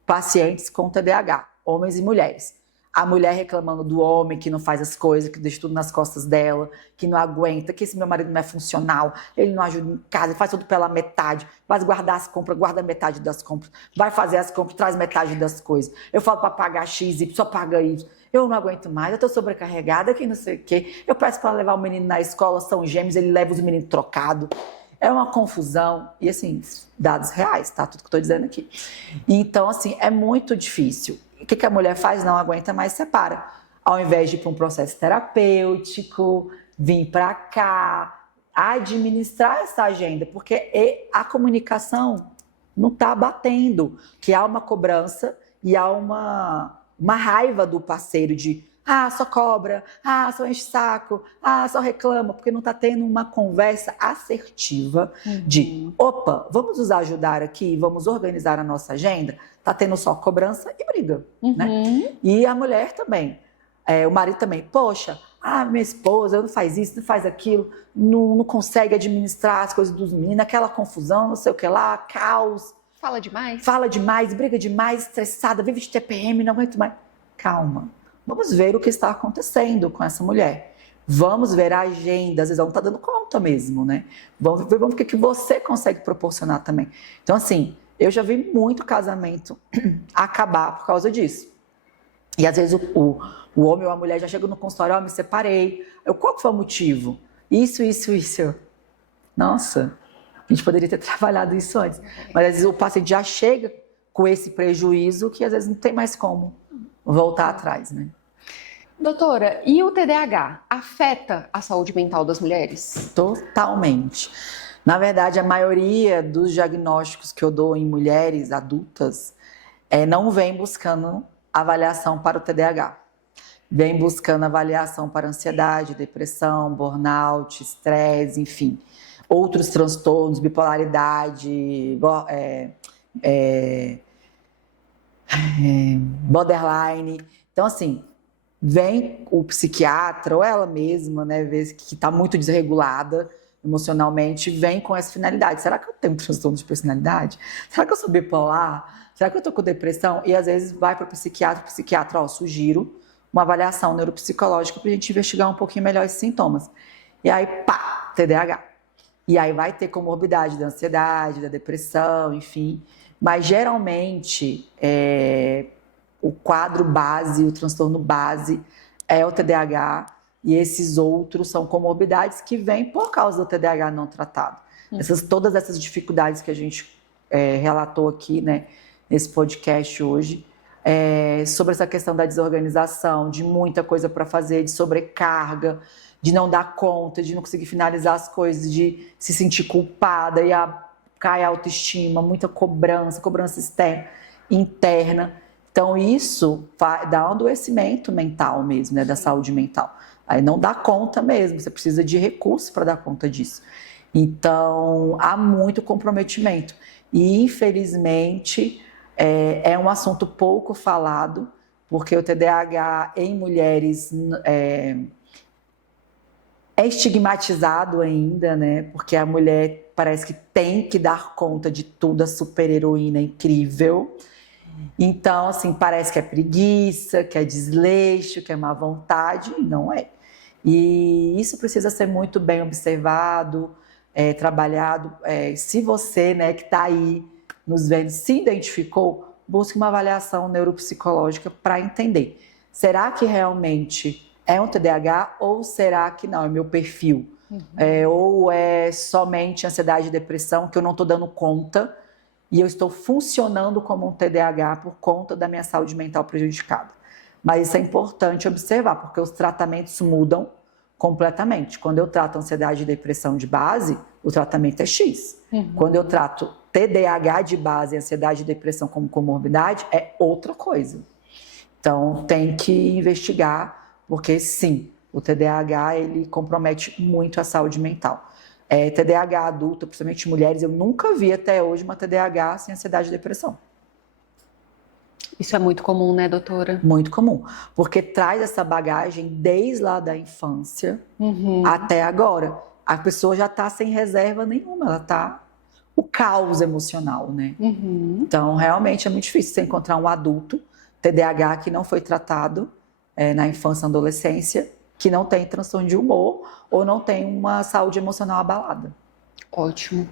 pacientes com TDAH, homens e mulheres. A mulher reclamando do homem que não faz as coisas, que deixa tudo nas costas dela, que não aguenta, que esse meu marido não é funcional, ele não ajuda em casa, ele faz tudo pela metade, vai guardar as compras, guarda metade das compras, vai fazer as compras, traz metade das coisas. Eu falo para pagar X, Y, só paga Y. Eu não aguento mais, eu tô sobrecarregada, que não sei o quê. Eu peço para levar o menino na escola, são gêmeos, ele leva os meninos trocados. É uma confusão, e assim, dados reais, tá? Tudo que eu tô dizendo aqui. Então, assim, é muito difícil. O que a mulher faz? Não aguenta mais, separa. Ao invés de ir para um processo terapêutico, vir para cá, administrar essa agenda, porque a comunicação não está batendo, que há uma cobrança e há uma raiva do parceiro de só cobra, só enche saco, só reclama, porque não está tendo uma conversa assertiva de, opa, vamos nos ajudar aqui, vamos organizar a nossa agenda. Está tendo só cobrança e briga, né? E a mulher também, o marido também, poxa, minha esposa não faz isso, não faz aquilo, não consegue administrar as coisas dos meninos, aquela confusão, não sei o que lá, caos. Fala demais. Fala demais, briga demais, estressada, vive de TPM, não aguento mais. Calma. Vamos ver o que está acontecendo com essa mulher. Vamos ver a agenda, às vezes ela não está dando conta mesmo, né? Vamos ver o que você consegue proporcionar também. Então, assim, eu já vi muito casamento acabar por causa disso. E às vezes o homem ou a mulher já chega no consultório, me separei. Qual que foi o motivo? Isso. Nossa, a gente poderia ter trabalhado isso antes. Mas às vezes o paciente já chega com esse prejuízo que às vezes não tem mais como voltar atrás, né? Doutora, e o TDAH afeta a saúde mental das mulheres? Totalmente. Na verdade, a maioria dos diagnósticos que eu dou em mulheres adultas não vem buscando avaliação para o TDAH. Vem buscando avaliação para ansiedade, depressão, burnout, estresse, enfim. Outros transtornos, bipolaridade, borderline. Então, assim, vem o psiquiatra ou ela mesma, né, vê que está muito desregulada emocionalmente, vem com essa finalidade. Será que eu tenho um transtorno de personalidade? Será que eu sou bipolar? Será que eu estou com depressão? E às vezes vai para o psiquiatra, sugiro uma avaliação neuropsicológica para a gente investigar um pouquinho melhor esses sintomas. E aí, pá, TDAH. E aí vai ter comorbidade da ansiedade, da depressão, enfim. Mas geralmente o quadro base, o transtorno base é o TDAH e esses outros são comorbidades que vêm por causa do TDAH não tratado. Todas essas dificuldades que a gente relatou aqui, né, nesse podcast hoje, sobre essa questão da desorganização, de muita coisa para fazer, de sobrecarga, de não dar conta, de não conseguir finalizar as coisas, de se sentir culpada e cai a autoestima, muita cobrança externa, interna. Então isso dá um adoecimento mental mesmo, né, da saúde mental. Aí não dá conta mesmo, você precisa de recursos para dar conta disso. Então há muito comprometimento e infelizmente é um assunto pouco falado, porque o TDAH em mulheres é estigmatizado ainda, né? Porque a mulher parece que tem que dar conta de tudo, a super-heroína incrível. Então, assim, parece que é preguiça, que é desleixo, que é má vontade, e não é. E isso precisa ser muito bem observado, trabalhado. Se você, né, que está aí nos vendo, se identificou, busque uma avaliação neuropsicológica para entender. Será que realmente é um TDAH ou será que não, é meu perfil? Ou é somente ansiedade e depressão que eu não estou dando conta e eu estou funcionando como um TDAH por conta da minha saúde mental prejudicada. Mas isso é importante observar, porque os tratamentos mudam completamente. Quando eu trato ansiedade e depressão de base, o tratamento é X. Quando eu trato TDAH de base, ansiedade e depressão como comorbidade, é outra coisa. Então, tem que investigar, porque sim, o TDAH ele compromete muito a saúde mental. TDAH adulto, principalmente mulheres, eu nunca vi até hoje uma TDAH sem ansiedade e depressão. Isso é muito comum, né, doutora? Muito comum, porque traz essa bagagem desde lá da infância até agora. A pessoa já está sem reserva nenhuma, ela está o caos emocional, né? Então, realmente é muito difícil você encontrar um adulto TDAH que não foi tratado na infância e adolescência, que não tem transtorno de humor ou não tem uma saúde emocional abalada. Ótimo.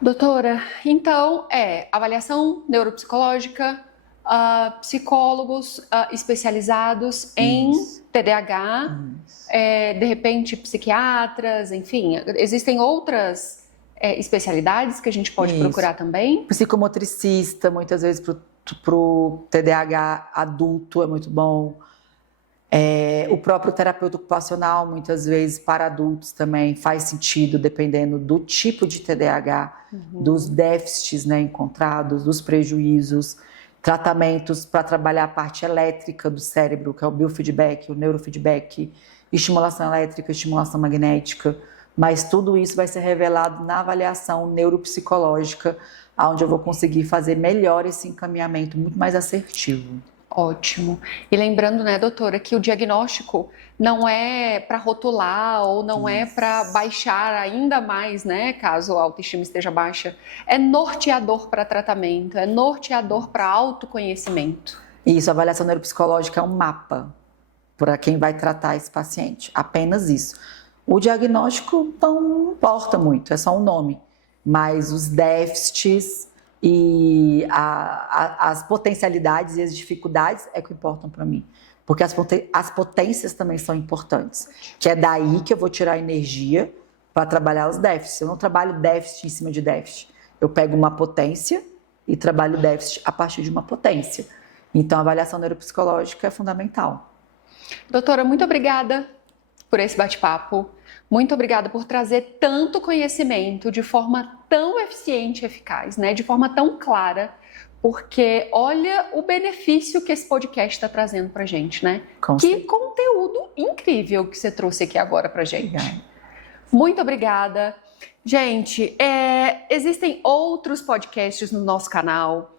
Doutora, então avaliação neuropsicológica, psicólogos especializados em TDAH, de repente psiquiatras, enfim, existem outras especialidades que a gente pode procurar também? Psicomotricista, muitas vezes para o TDAH adulto é muito bom. O próprio terapeuta ocupacional, muitas vezes, para adultos também faz sentido, dependendo do tipo de TDAH, dos déficits, né, encontrados, dos prejuízos, tratamentos para trabalhar a parte elétrica do cérebro, que é o biofeedback, o neurofeedback, estimulação elétrica, estimulação magnética, mas tudo isso vai ser revelado na avaliação neuropsicológica, onde eu vou conseguir fazer melhor esse encaminhamento, muito mais assertivo. Ótimo. E lembrando, né, doutora, que o diagnóstico não é para rotular ou não é para baixar ainda mais, né, caso a autoestima esteja baixa. É norteador para tratamento, é norteador para autoconhecimento. Isso, a avaliação neuropsicológica é um mapa para quem vai tratar esse paciente, apenas isso. O diagnóstico não importa muito, é só um nome, mas os déficits e as potencialidades e as dificuldades é que importam para mim. Porque as potências também são importantes, que é daí que eu vou tirar energia para trabalhar os déficits. Eu não trabalho déficit em cima de déficit. Eu pego uma potência e trabalho déficit a partir de uma potência. Então, a avaliação neuropsicológica é fundamental. Doutora, muito obrigada por esse bate-papo. Muito obrigada por trazer tanto conhecimento de forma tão eficiente e eficaz, né? De forma tão clara, porque olha o benefício que esse podcast está trazendo pra gente, né? Que conteúdo incrível que você trouxe aqui agora pra gente. Muito obrigada. Gente, existem outros podcasts no nosso canal.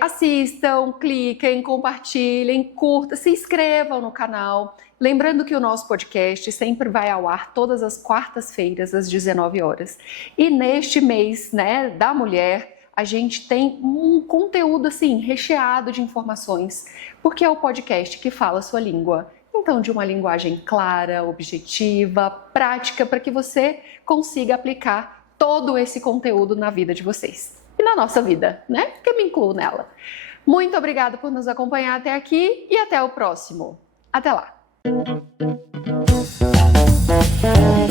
Assistam, cliquem, compartilhem, curtam, se inscrevam no canal. Lembrando que o nosso podcast sempre vai ao ar todas as quartas-feiras, às 19 horas. E neste mês, né, da mulher, a gente tem um conteúdo assim, recheado de informações, porque é o podcast que fala a sua língua. Então, de uma linguagem clara, objetiva, prática, para que você consiga aplicar todo esse conteúdo na vida de vocês. E na nossa vida, né? Porque eu me incluo nela. Muito obrigada por nos acompanhar até aqui e até o próximo. Até lá! Tchau.